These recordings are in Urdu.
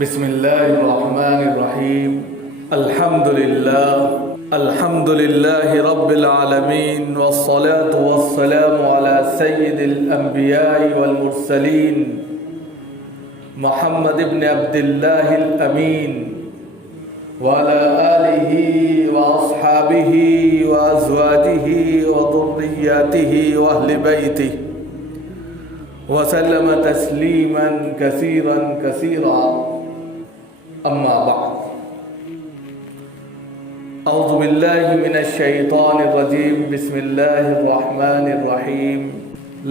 بسم الله الرحمن الرحيم. الحمد لله رب العالمين، والصلاة والسلام على سيد الأنبياء والمرسلين محمد بن عبد الله الأمين وعلى آله وأصحابه وأزواجه وذرياته وأهل بيته وسلم تسليما كثيرا أما بعد. أعوذ بالله من الشيطان الرجيم. بسم الله الرحمن الرحيم.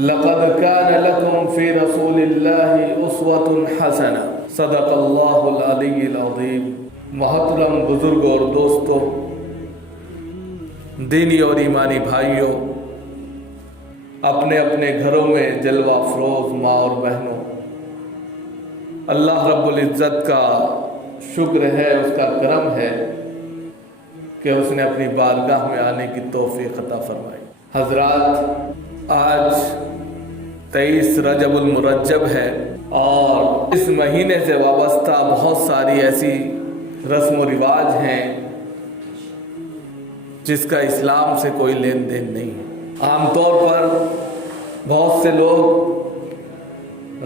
لقد كان لكم في رسول الله أسوة حسنة. صدق الله العلي العظيم. محترم بزرگ اور دوستوں، دینی اور ایمانی بھائیوں، اپنے اپنے گھروں میں جلوہ افروز ماں اور بہنوں، اللہ رب العزت کا شکر ہے، اس کا کرم ہے کہ اس نے اپنی بارگاہ میں آنے کی توفیق عطا فرمائی. حضرات، آج 23 رجب المرجب ہے اور اس مہینے سے وابستہ بہت ساری ایسی رسم و رواج ہیں جس کا اسلام سے کوئی لین دین نہیں ہے. عام طور پر بہت سے لوگ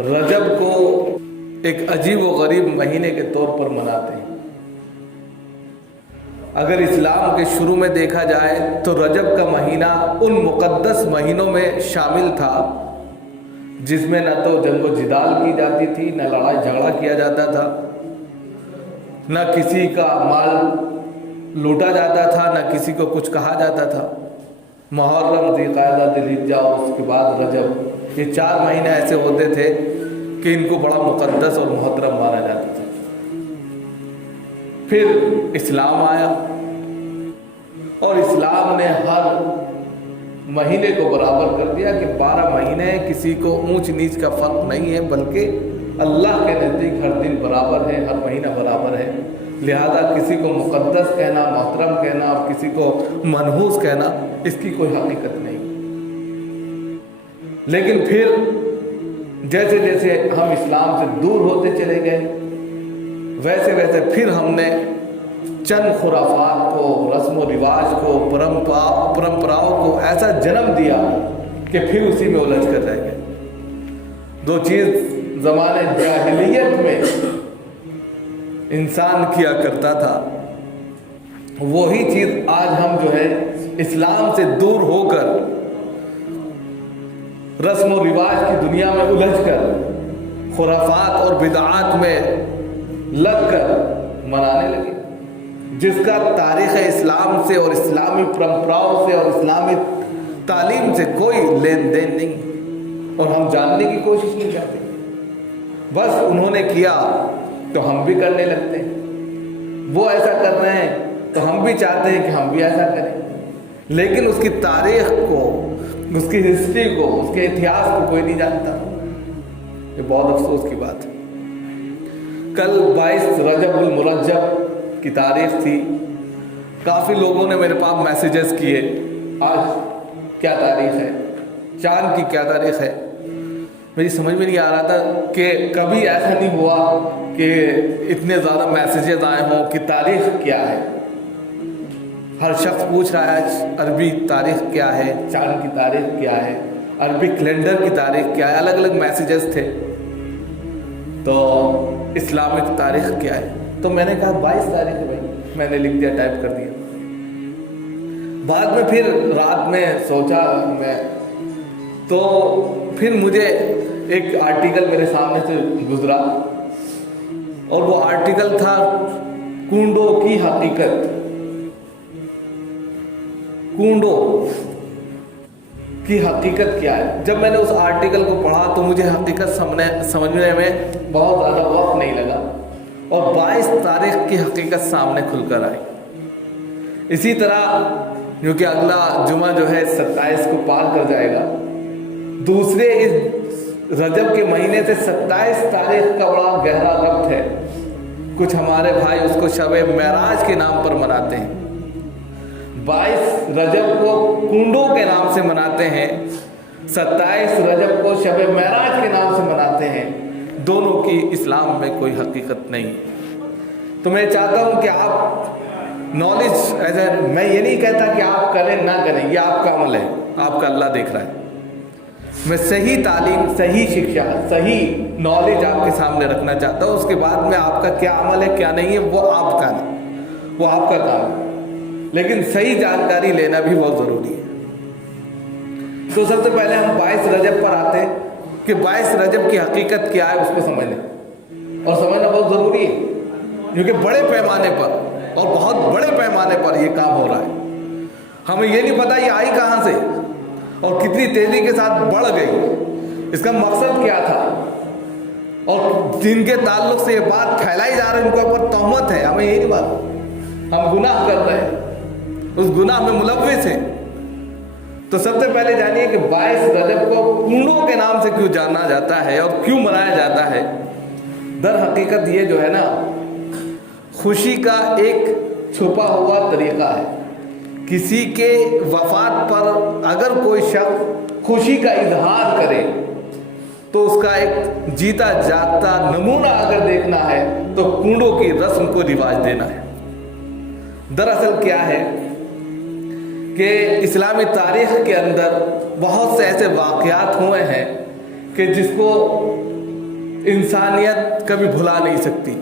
رجب کو ایک عجیب و غریب مہینے کے طور پر مناتے ہیں. اگر اسلام کے شروع میں دیکھا جائے تو رجب کا مہینہ ان مقدس مہینوں میں شامل تھا جس میں نہ تو جنگ و جدال کی جاتی تھی، نہ لڑائی جھگڑا کیا جاتا تھا، نہ کسی کا مال لوٹا جاتا تھا، نہ کسی کو کچھ کہا جاتا تھا. محرم، ذی القعدہ، ذی الحجہ اور اس کے بعد رجب، یہ 4 مہینے ایسے ہوتے تھے کہ ان کو بڑا مقدس اور محترم مانا جاتا تھا. پھر اسلام آیا اور اسلام نے ہر مہینے کو برابر کر دیا کہ 12 مہینے کسی کو اونچ نیچ کا فرق نہیں ہے، بلکہ اللہ کے نزدیک ہر دن برابر ہے، ہر مہینہ برابر ہے. لہذا کسی کو مقدس کہنا، محترم کہنا اور کسی کو منحوس کہنا، اس کی کوئی حقیقت نہیں. لیکن پھر جیسے جیسے ہم اسلام سے دور ہوتے چلے گئے، ویسے ویسے پھر ہم نے چند خرافات کو، رسم و رواج کو، پرمپراؤں کو ایسا جنم دیا کہ پھر اسی میں الجھ کر رہ گئے. دو چیز زمانے جاہلیت میں انسان کیا کرتا تھا، وہی چیز آج ہم جو ہے اسلام سے دور ہو کر رسم و رواج کی دنیا میں الجھ کر خرافات اور بدعات میں لگ کر منانے لگے، جس کا تاریخ اسلام سے اور اسلامی پرمپراؤں سے اور اسلامی تعلیم سے کوئی لین دین نہیں، اور ہم جاننے کی کوشش نہیں کرتے. بس انہوں نے کیا تو ہم بھی کرنے لگتے ہیں، وہ ایسا کر رہے ہیں تو ہم بھی چاہتے ہیں کہ ہم بھی ایسا کریں. لیکن اس کی تاریخ کو، اس کی ہسٹری کو، اس کے اتہاس کو کوئی نہیں جانتا. یہ بہت افسوس کی بات ہے. کل 22 رجب المرجب کی تاریخ تھی. کافی لوگوں نے میرے پاس میسیجز کیے، آج کیا تاریخ ہے، چاند کی کیا تاریخ ہے. میری سمجھ میں نہیں آ رہا تھا کہ کبھی ایسا نہیں ہوا کہ اتنے زیادہ میسیجز آئے ہوں کہ تاریخ کیا ہے. ہر شخص پوچھ رہا ہے عربی تاریخ کیا ہے، چاند کی تاریخ کیا ہے، عربی کیلنڈر کی تاریخ کیا ہے. الگ الگ میسیجز تھے. تو اسلامک تاریخ کیا ہے؟ تو میں نے کہا 22 تاریخ ہے بھائی. میں نے لکھ دیا، ٹائپ کر دیا. بعد میں پھر رات میں سوچا میں، تو پھر مجھے ایک آرٹیکل میرے سامنے سے گزرا، اور وہ آرٹیکل تھا کنڈوں کی حقیقت. کنڈوں کی حقیقت کیا ہے؟ جب میں نے اس آرٹیکل کو پڑھا تو مجھے حقیقت سمجھنے میں بہت زیادہ وقت نہیں لگا، اور 22 تاریخ کی حقیقت سامنے کھل کر آئی. اسی طرح کیونکہ اگلا جمعہ جو ہے 27 کو پار کر جائے گا، دوسرے اس رجب کے مہینے سے 27 تاریخ کا بڑا گہرا ربط ہے. کچھ ہمارے بھائی اس کو شب معراج کے نام پر مناتے ہیں. 22 رجب کو کنڈوں کے نام سے مناتے ہیں، 27 رجب کو شب معراج کے نام سے مناتے ہیں. دونوں کی اسلام میں کوئی حقیقت نہیں. تو میں چاہتا ہوں کہ آپ نالج میں یہ نہیں کہتا کہ آپ کریں نہ کریں، یہ آپ کا عمل ہے، آپ کا اللہ دیکھ رہا ہے. میں صحیح تعلیم، صحیح شکشا، صحیح نالج آپ کے سامنے رکھنا چاہتا ہوں. اس کے بعد میں آپ کا کیا عمل ہے کیا نہیں ہے وہ آپ کا نہیں، وہ آپ کا کام ہے، لیکن صحیح جانکاری لینا بھی بہت ضروری ہے. تو سب سے پہلے ہم 22 رجب پر آتے ہیں کہ 22 رجب کی حقیقت کیا ہے، اس کو سمجھنا اور سمجھنا بہت ضروری ہے، کیونکہ بڑے پیمانے پر اور بہت بڑے پیمانے پر یہ کام ہو رہا ہے. ہمیں یہ نہیں پتا یہ آئی کہاں سے اور کتنی تیزی کے ساتھ بڑھ گئی، اس کا مقصد کیا تھا، اور جن کے تعلق سے یہ بات پھیلائی جا رہی ہے ان کے اوپر تہمت ہے. ہمیں یہ نہیں پتا، ہم گناہ کر رہے ہیں، اس گناہ میں ملوث ہیں. تو سب سے پہلے جانیے کہ 22 رجب کو کنڈوں کے نام سے کیوں جانا جاتا ہے اور کیوں منایا جاتا ہے. در حقیقت یہ جو ہے نا، خوشی کا ایک چھپا ہوا طریقہ ہے. کسی کے وفات پر اگر کوئی شخص خوشی کا اظہار کرے تو اس کا ایک جیتا جاگتا نمونہ اگر دیکھنا ہے تو کنڈوں کی رسم کو رواج دینا ہے. دراصل کیا ہے کہ اسلامی تاریخ کے اندر بہت سے ایسے واقعات ہوئے ہیں کہ جس کو انسانیت کبھی بھلا نہیں سکتی.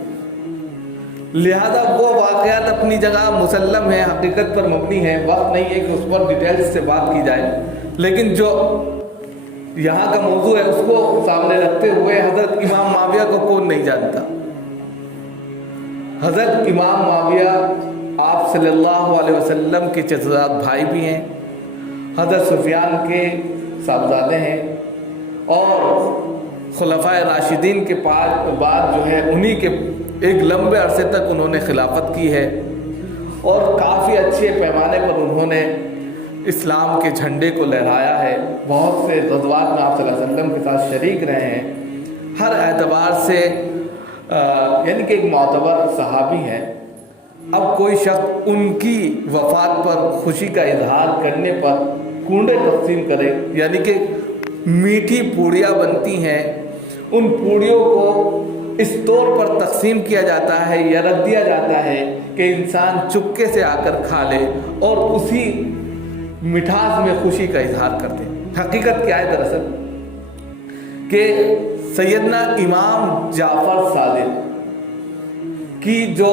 لہذا وہ واقعات اپنی جگہ مسلم ہیں، حقیقت پر مبنی ہیں، وقت نہیں ہے کہ اس پر ڈیٹیلز سے بات کی جائے، لیکن جو یہاں کا موضوع ہے اس کو سامنے رکھتے ہوئے حضرت امام معاویہ کو کون نہیں جانتا. حضرت امام معاویہ آپ صلی اللہ علیہ وسلم کے چچزاد بھائی بھی ہیں، حضرت سفیان کے صاحبزادے ہیں، اور خلفائے راشدین کے بعد جو ہے انہی کے ایک لمبے عرصے تک انہوں نے خلافت کی ہے، اور کافی اچھے پیمانے پر انہوں نے اسلام کے جھنڈے کو لہرایا ہے. بہت سے غزوات میں آپ صلی اللہ علیہ وسلم کے ساتھ شریک رہے ہیں. ہر اعتبار سے یعنی کہ ایک معتبر صحابی ہیں. اب کوئی شخص ان کی وفات پر خوشی کا اظہار کرنے پر کنڈے تقسیم کرے، یعنی کہ میٹھی پوڑیاں بنتی ہیں، ان پوڑیوں کو اس طور پر تقسیم کیا جاتا ہے یا رکھ دیا جاتا ہے کہ انسان چپکے سے آ کر کھا لے اور اسی مٹھاس میں خوشی کا اظہار کرتے. حقیقت کیا ہے دراصل کہ سیدنا امام جعفر صادق کی جو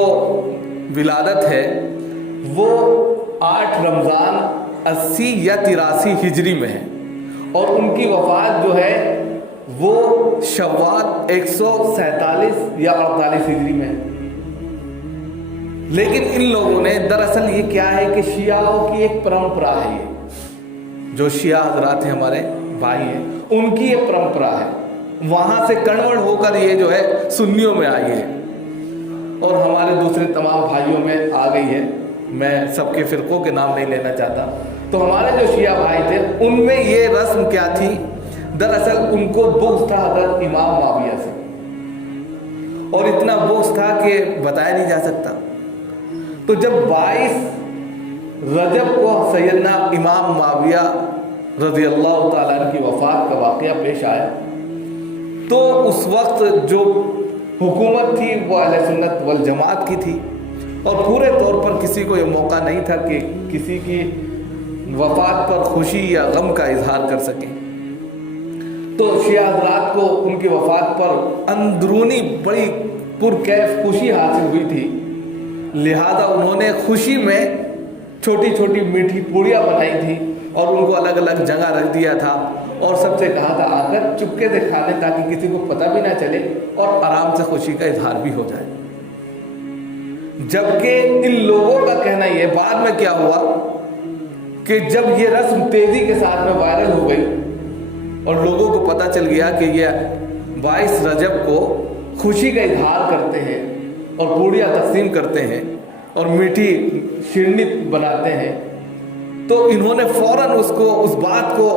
ولادت ہے وہ 8 رمضان 80 یا 83 ہجری میں ہے، اور ان کی وفات جو ہے وہ شوال 147 یا 48 ہجری میں ہے. لیکن ان لوگوں نے دراصل یہ کیا ہے کہ شیعوں کی ایک پرمپرا ہے، یہ جو شیعہ حضرات ہیں ہمارے بھائی ہیں ان کی یہ پرمپرا ہے، وہاں سے کنورٹ ہو کر یہ جو ہے سنیوں میں آئی ہے اور ہمارے دوسرے تمام بھائیوں میں آ گئی ہے. میں سب کے فرقوں کے نام نہیں لینا چاہتا. تو ہمارے جو شیعہ بھائی تھے ان میں یہ رسم کیا تھی، دراصل ان کو بغض تھا حضرت امام معاویہ سے، اور اتنا بغض تھا کہ بتایا نہیں جا سکتا. تو جب 22 رجب کو سیدنا امام معاویہ رضی اللہ تعالیٰ عنہ کی وفات کا واقعہ پیش آیا تو اس وقت جو حکومت تھی وہ اہل سنت والجماعت کی تھی، اور پورے طور پر کسی کو یہ موقع نہیں تھا کہ کسی کی وفات پر خوشی یا غم کا اظہار کر سکے. تو شیعہ حضرات کو ان کی وفات پر اندرونی بڑی پرکیف خوشی حاصل ہوئی تھی، لہذا انہوں نے خوشی میں چھوٹی چھوٹی میٹھی پوڑیاں بنائی تھی اور ان کو الگ الگ جگہ رکھ دیا تھا، اور سب سے کہا تھا آ کر چپکے سے کھا لیں تاکہ کسی کو پتہ بھی نہ چلے اور آرام سے خوشی کا اظہار بھی ہو جائے. جبکہ ان لوگوں کا کہنا یہ، بعد میں کیا ہوا کہ جب یہ رسم تیزی کے ساتھ میں وائرل ہو گئی اور لوگوں کو پتہ چل گیا کہ یہ 22 رجب کو خوشی کا اظہار کرتے ہیں اور پوڑیاں تقسیم کرتے ہیں اور میٹھی شیرنی بناتے ہیں، تو انہوں نے فوراً اس بات کو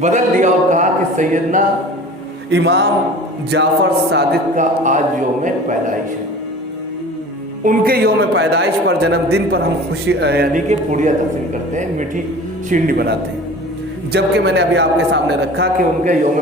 بدل دیا اور کہا کہ سیدنا امام جعفر صادق کا آج یوم پیدائش ہے، ان کے یوم پیدائش پر جنم دن پر ہم خوشی یعنی کہ پوڑیاں تقسیم کرتے ہیں، میٹھی شیرنی بناتے ہیں. جبکہ میں نے ابھی آپ کے سامنے رکھا کہ ان کے یوم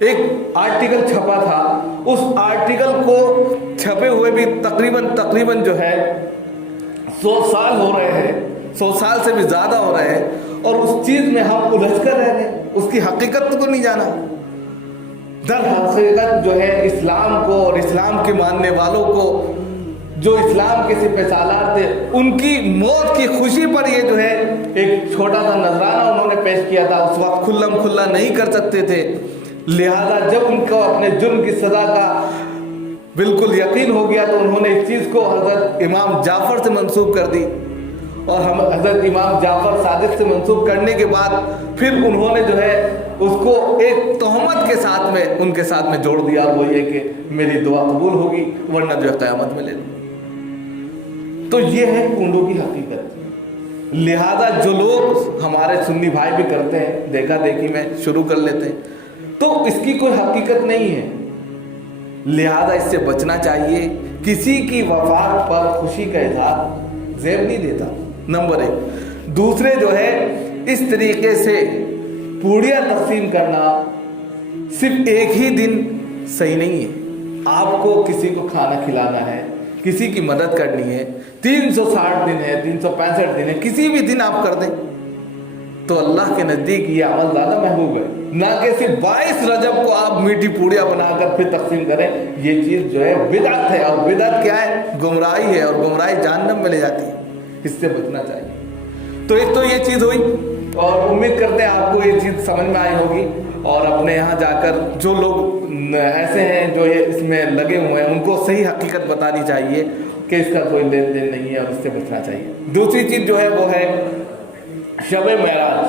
ایک آرٹیکل چھپا تھا، اس آرٹیکل کو چھپے ہوئے بھی تقریباً جو ہے 100 سال ہو رہے ہیں، 100 سال سے بھی زیادہ ہو رہے ہیں، اور اس چیز میں ہم الجھ کر رہ گئے، اس کی حقیقت کو نہیں جانا۔ در حقیقت جو ہے اسلام کو اور اسلام کے ماننے والوں کو، جو اسلام کے سپہ سالار تھے، ان کی موت کی خوشی پر یہ جو ہے ایک چھوٹا سا نذرانہ انہوں نے پیش کیا تھا۔ اس وقت کھلم کھلا نہیں کر سکتے تھے، لہذا جب ان کو اپنے جرم کی سزا کا بالکل یقین ہو گیا تو انہوں نے اس چیز کو حضرت امام جعفر سے منسوب کر دی، اور ہم حضرت امام جعفر صادق سے منسوب کرنے کے بعد پھر انہوں نے جو ہے اس کو ایک تہمت کے ساتھ میں ان کے ساتھ میں جوڑ دیا، وہ یہ کہ میری دعا قبول ہوگی ورنہ جو ہے قیامت میں لے لوں۔ تو یہ ہے کنڈوں کی حقیقت۔ لہذا جو لوگ ہمارے سنی بھائی بھی کرتے ہیں، دیکھا دیکھی میں شروع کر لیتے ہیں، تو اس کی کوئی حقیقت نہیں ہے، لہذا اس سے بچنا چاہیے۔ کسی کی وفات پر خوشی کا اظہار زیب نہیں دیتا، نمبر 1۔ دوسرے جو ہے اس طریقے سے پوڑیاں تقسیم کرنا صرف ایک ہی دن صحیح نہیں ہے۔ آپ کو کسی کو کھانا کھلانا ہے، کسی کی مدد کرنی ہے، 360 دن ہے، 365 دن ہے، کسی بھی دن آپ کر دیں تو اللہ کے نزدیک یہ عمل زیادہ محبوب ہے، نہ کہ صرف 22 رجب کو آپ میٹھی پوڑیاں بنا کر پھر تقسیم کریں۔ یہ چیز جو ہے بدعت ہے، اور بدعت کیا ہے؟ گمراہی ہے، اور گمراہی جہنم میں لے جاتی ہے، اس سے بچنا چاہیے۔ تو ایک تو یہ چیز ہوئی، اور امید کرتے ہیں آپ کو یہ چیز سمجھ میں آئی ہوگی، اور اپنے یہاں جا کر جو لوگ ایسے ہیں جو یہ اس میں لگے ہوئے ہیں ان کو صحیح حقیقت بتانی چاہیے کہ اس کا کوئی لین دین نہیں ہے اور اس سے بچنا چاہیے۔ دوسری چیز جو ہے وہ ہے شب معراج۔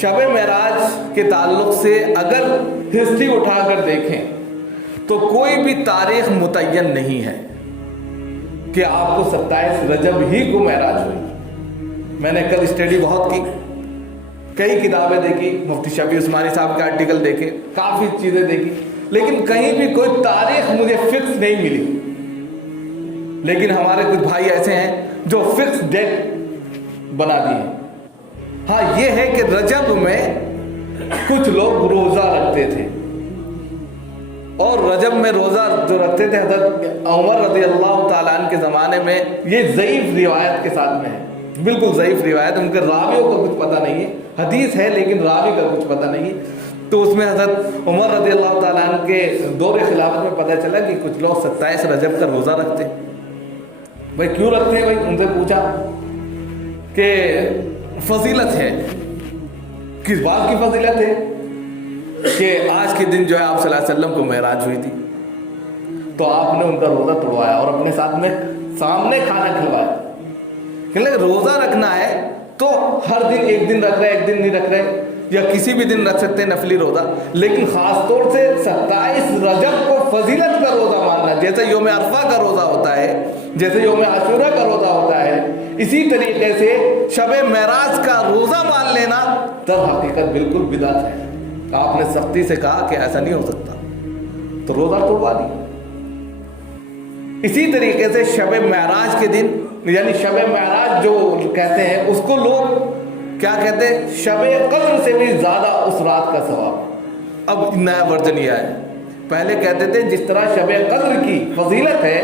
شب معراج کے تعلق سے اگر ہسٹری اٹھا کر دیکھیں تو کوئی بھی تاریخ متعین نہیں ہے کہ آپ کو 27 رجب ہی کو معراج ہوئی۔ میں نے کل اسٹڈی بہت کی، کئی کتابیں دیکھی، مفتی شفیع عثمانی صاحب کے آرٹیکل دیکھے، کافی چیزیں دیکھی، لیکن کہیں بھی کوئی تاریخ مجھے فکس نہیں ملی۔ لیکن ہمارے کچھ بھائی ایسے ہیں جو فکس ڈیٹ بنا دی ہے۔ ہاں یہ ہے کہ رجب میں کچھ لوگ روزہ رکھتے تھے، اور رجب میں روزہ جو رکھتے تھے حضرت عمر رضی اللہ تعالیٰ عنہ کے زمانے میں، یہ ضعیف روایت کے ساتھ میں ہے، بالکل ضعیف روایت، ان کے راویوں کو کچھ پتہ نہیں ہے، حدیث ہے لیکن راوی کا کچھ پتہ نہیں ہے۔ تو اس میں حضرت عمر رضی اللہ تعالیٰ عنہ کے دور خلافت میں پتہ چلا کہ کچھ لوگ 27 رجب کا روزہ رکھتے ہیں۔ بھائی کیوں رکھتے ہیں؟ بھائی ان سے پوچھا کہ فضیلت ہے، کس بات کی فضیلت ہے؟ کہ آج کے دن جو ہے آپ صلی اللہ علیہ وسلم کو معراج ہوئی تھی، تو آپ نے ان کا روزہ توڑوایا اور اپنے ساتھ میں سامنے کھانا کھلوایا۔ کہ روزہ رکھنا ہے تو ہر دن ایک دن رکھ رہے، ایک دن نہیں رکھ رہے، یا کسی بھی دن رکھ سکتے ہیں نفلی روزہ، لیکن خاص طور سے 27 رجب کو فضیلت کا روزہ ماننا، جیسے یوم عرفہ کا روزہ ہوتا ہے، جیسے یوم عاشورہ کا روزہ ہوتا ہے، اسی طریقے سے شب معراج کا روزہ مان لینا در حقیقت بالکل بدعت ہے۔ آپ نے سختی سے کہا کہ ایسا نہیں ہو سکتا، تو روزہ توڑوا دیا۔ اسی طریقے سے شب معراج کے دن، یعنی شب معراج جو کہتے ہیں اس کو لوگ کیا کہتے ہیں؟ شب قدر سے بھی زیادہ اس رات کا ثواب۔ اب نیا ورژن یہ ہے، پہلے کہتے تھے جس طرح شب قدر کی فضیلت ہے،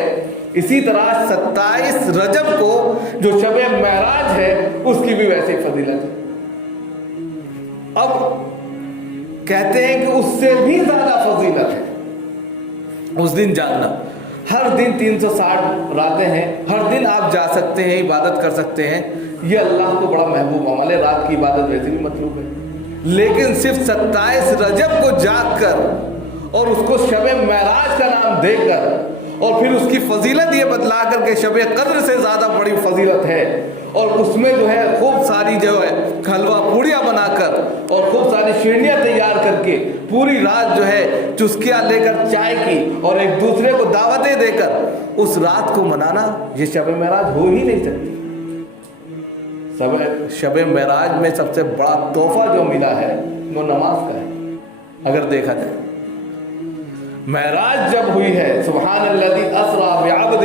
اسی طرح 27 رجب کو جو شب معراج ہے اس کی بھی ویسے فضیلت ہے۔ اب کہتے ہیں کہ اس سے بھی زیادہ فضیلت ہے اس دن جاننا۔ ہر دن 360 راتیں ہیں، ہر دن آپ جا سکتے ہیں، عبادت کر سکتے ہیں، یہ اللہ کو بڑا محبوب عمل ہے، رات کی عبادت ویسے بھی مطلوب ہے، لیکن صرف 27 رجب کو جاگ کر اور اس کو شب معراج کا نام دے کر اور پھر اس کی فضیلت یہ بتلا کر کہ شب قدر سے زیادہ بڑی فضیلت ہے، اور اس میں جو ہے خوب ساری جو ہے حلوہ پوڑیاں بنا کر اور خوب ساری شیرنیاں تیار کر کے پوری رات جو ہے چسکیاں لے کر چائے کی اور ایک دوسرے کو دعوتیں دے کر اس رات کو منانا، یہ شب معراج ہو ہی نہیں سکتی۔ شب معراج میں سب سے بڑا تحفہ جو ملا ہے وہ نماز کا ہے۔ اگر دیکھا جائے معراج جب ہوئی ہے، سبحان الذی اسری بعبدہ